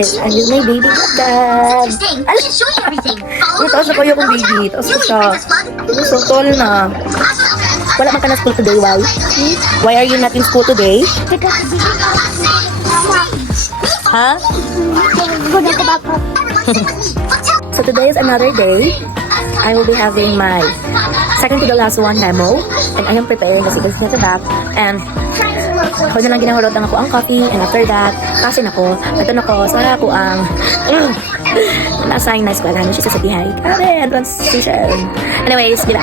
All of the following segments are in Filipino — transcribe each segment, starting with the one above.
guys. And with my baby dad. Taas na kayo kong baby. Taas na siya. So tall na. Wala man ka na school today, why? Why are you not in school today? Huh? So today is another day. I will be having my second to the last one demo. And I am preparing kasi this is back. And ako na lang ginahulot lang ako ang coffee. And after that, kasi nako, ito nako, sana ako ang na-assign na eskwela. Siya sasabihay. Kare, transition. Anyways, gila.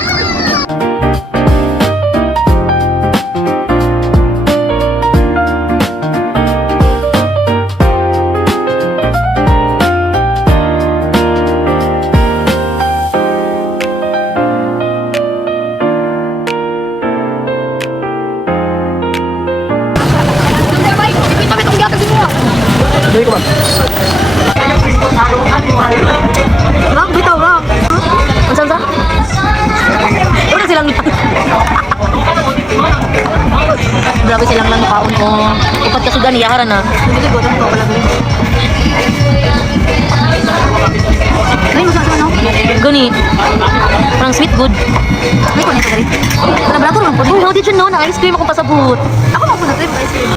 Rock, bitaw, rock. Masan sa? Wala silang grabe silang lang makaon ko. Upat ka suga niya na. Hindi ko ito pala. Ay, masasa no? Gani. Parang sweet good. Ay, ko nito dali. Bala-bala lang po. Oh, how did you know na ice cream akong pasabot? Ako mo po na trip ice cream.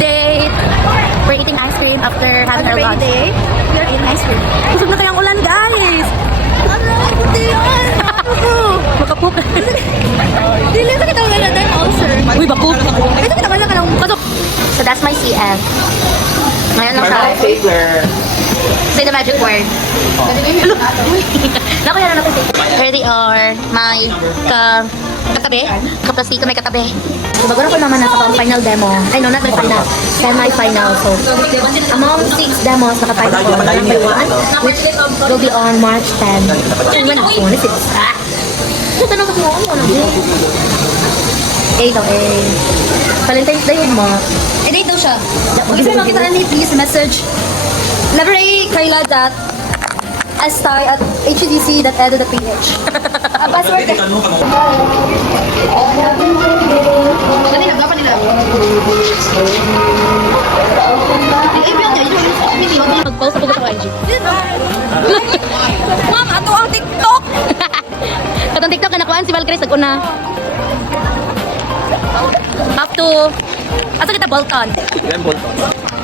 Date. We're eating ice cream after having our lunch. Day, we're eating ice cream. Kusog na kayang ulan, guys. Aray, buti yun. Makapuk. Dili ko kita wala na ulcer. Uy, bakuk. Ito kita wala ka lang. So that's my CF. Ngayon lang siya. Say the magic word. Naku, yan na natin. Here they are. My katabi. Kaplastiko may katabi. Bago na ko naman nasa final demo. Ay, no, not the final. Semi-final. So, among 6 demos, naka-final ko. Number 1, which will be on March 10. So, when ako, 6. So, tanong ko mo, ano na? A daw, A. Valentine's Day mo. Date daw siya. If you're makita na please message letter A, Kayla dot astai at hdc.edu.ph. Password ka. Dali na, dapat nila. Mag-post ako sa IG. Ma'am, ato ang TikTok! Katong TikTok na nakuhaan si Valkyrie nag-una. Up to... Asa kita Bolton?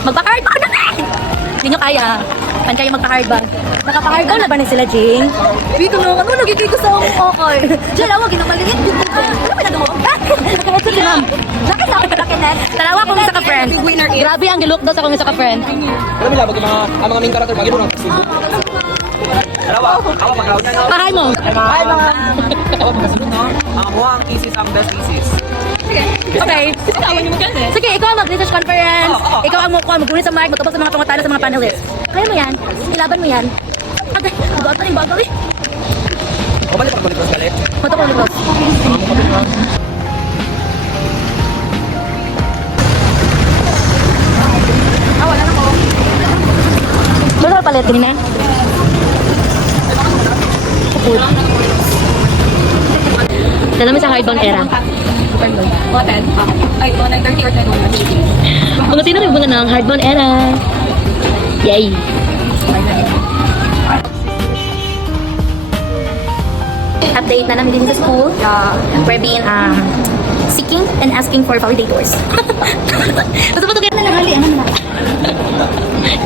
Magpa-hard bag na ka! Hindi nyo kaya. Pan kayo magpa-hard bag. Nakapa-hard bag na ba na sila, Jing? Dito na, ano nagigay ko sa akong okay. Diyan ako, ginamaliit. Ano ba nagawa? Nakakasod si ma'am. Bakit ako palakinet? Tanawa ko isa ka-friend. Grabe ang gilok daw sa akong isa ka-friend. Alam mo lang, ang mga main character, bagay mo lang. Dalawa, ako mag-out. Pahay mo. Hi mga. Ako magkasunod, no? Ang buhang thesis ang best thesis. Okay. Sige, ikaw ang mag-research conference. Ikaw ang mag-unin sa mic, magtapos sa mga pangatala sa mga panelists. Kaya mo yan. Ilaban mo yan. Okay. Bago na yung bago eh. O, balik pag-balik galit. Mato ko ulit. Wala na ko. Basta palit kanina. Kaput. Dala mo sa hardbound era. Hotel. Ay, 9:30 or 10. Mga sino rin mga ng hardbound era. Yay! Update na namin din sa school. We're being seeking and asking for validators. Basta ba ito kaya nanahali? Ano na?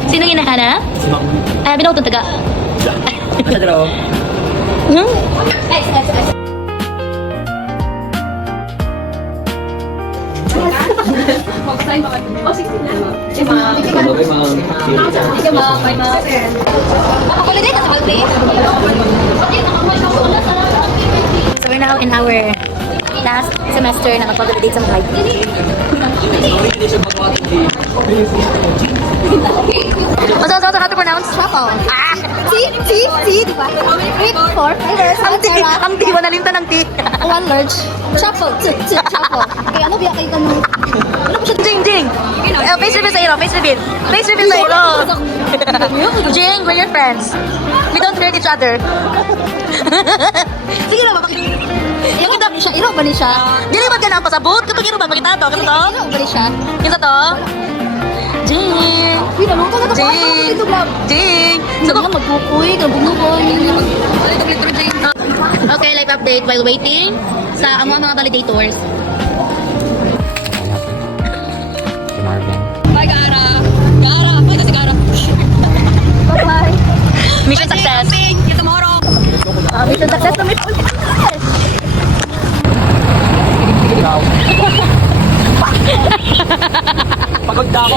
Sino yung hinahanap? Binaw itong taga. Holiday ka sa holiday? So we're now in our last semester na mag-validate sa mga What's how to pronounce? Truffle. Ah! See, di ba? 3, 4, Sarah. Ang tiwa na linta ng ti. 1 large. Truffle. Truffle. Okay, ano biya kayo kanong... Ano ba siya? Jing, Jing. Face reveal sa iro, face reveal. Face reveal sa iro. Jing, we're your friends. We don't hurt each other. Sige na, mapakita. Iro ba ni siya? Iro ba ni siya? Dili ba ka na ang pasabot? Kapag iro ba, makita to. Kasi to? Iro ba ni siya? Kita to? Jing. Uy, naman ka na ito. Jing. Jing. Hindi ka magpukuy, kabunukoy. Okay, live update while waiting sa ang mga validators. Si Marvin. Bye, Gara. Gara. Pwede si Gara. Bye-bye. Mission success. See you tomorrow. Mission success na mission. Ikaw. Pagod na ako.